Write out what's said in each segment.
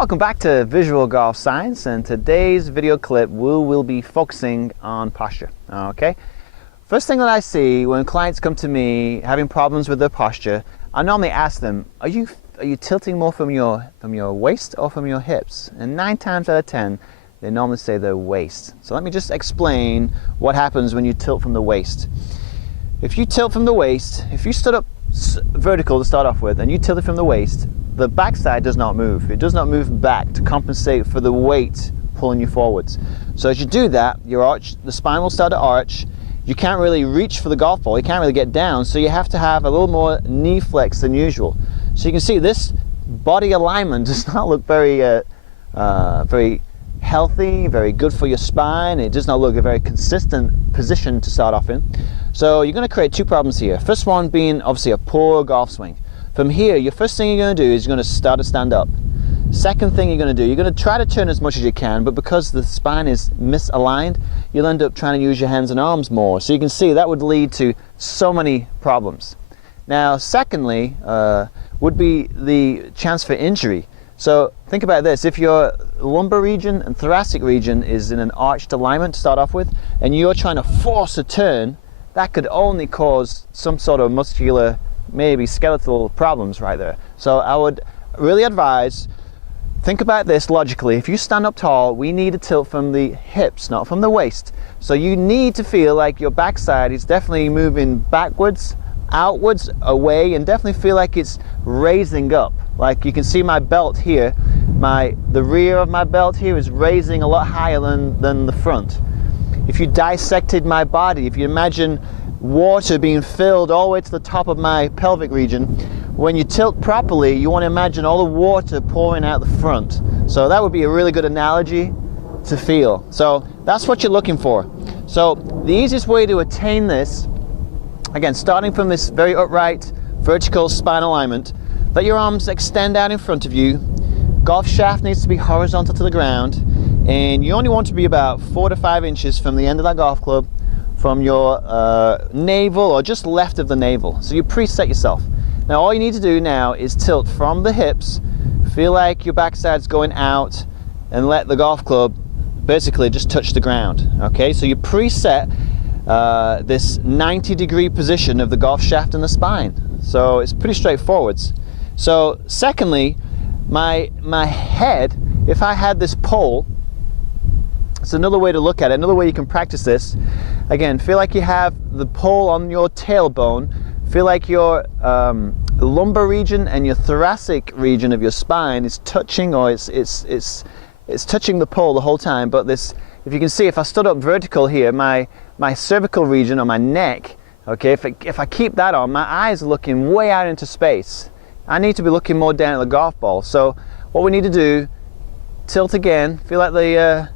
Welcome back to Visual Golf Science, and today's video clip we will be focusing on posture. Okay, first thing that I see when clients come to me having problems with their posture, I normally ask them, are you tilting more from your waist or from your hips? And 9 times out of 10 they normally say their waist. So let me just explain what happens when you tilt from the waist. If you tilt from the waist, if you stood up vertical to start off with and you tilted from the waist, the backside does not move. It does not move back to compensate for the weight pulling you forwards. So as you do that, the spine will start to arch. You can't really reach for the golf ball. You can't really get down, so you have to have a little more knee flex than usual. So you can see this body alignment does not look very healthy, very good for your spine. It does not look a very consistent position to start off in. So you're going to create 2 problems here. First one being obviously a poor golf swing. From here, your first thing you're going to do is you're going to start to stand up. Second thing you're going to do, you're going to try to turn as much as you can, but because the spine is misaligned, you'll end up trying to use your hands and arms more. So you can see that would lead to so many problems. Now, secondly, would be the chance for injury. So think about this: if your lumbar region and thoracic region is in an arched alignment to start off with, and you're trying to force a turn, that could only cause some sort of muscular, maybe skeletal problems right there. So I would really advise, think about this logically. If you stand up tall, we need to tilt from the hips, not from the waist. So you need to feel like your backside is definitely moving backwards, outwards, away, and definitely feel like it's raising up. Like you can see my belt here, the rear of my belt here is raising a lot higher than the front. If you dissected my body, if you imagine water being filled all the way to the top of my pelvic region, when you tilt properly, you want to imagine all the water pouring out the front. So that would be a really good analogy to feel. So that's what you're looking for. So the easiest way to attain this, again, starting from this very upright vertical spine alignment, let your arms extend out in front of you. Golf shaft needs to be horizontal to the ground, and you only want to be about 4 to 5 inches from the end of that golf club from your navel, or just left of the navel. So you preset yourself. Now all you need to do now is tilt from the hips, feel like your backside's going out, and let the golf club basically just touch the ground. Okay, so you preset this 90-degree position of the golf shaft and the spine. So it's pretty straightforward. So secondly, my head, if I had this pole, it's another way to look at it, another way you can practice this. Again, feel like you have the pole on your tailbone, feel like your lumbar region and your thoracic region of your spine is touching, or it's touching the pole the whole time. But this, if you can see, if I stood up vertical here, my cervical region or my neck, okay, if I keep that on, my eyes are looking way out into space. I need to be looking more down at the golf ball. So what we need to do, tilt again, feel like the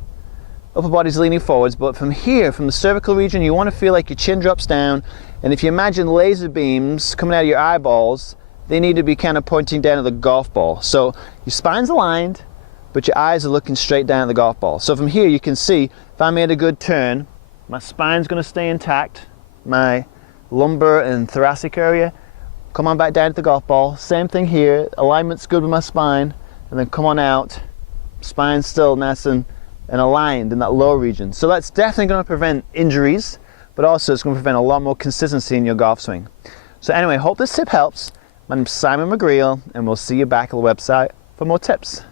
upper body's leaning forwards, but from here, from the cervical region, you want to feel like your chin drops down, and if you imagine laser beams coming out of your eyeballs, they need to be kind of pointing down at the golf ball. So your spine's aligned, but your eyes are looking straight down at the golf ball. So from here you can see, if I made a good turn, my spine's going to stay intact, my lumbar and thoracic area, come on back down to the golf ball. Same thing here, alignment's good with my spine, and then come on out, spine's still nice and aligned in that lower region. So that's definitely going to prevent injuries, but also it's going to prevent a lot more consistency in your golf swing. So anyway, hope this tip helps. My name's Simon McGreal, and we'll see you back at the website for more tips.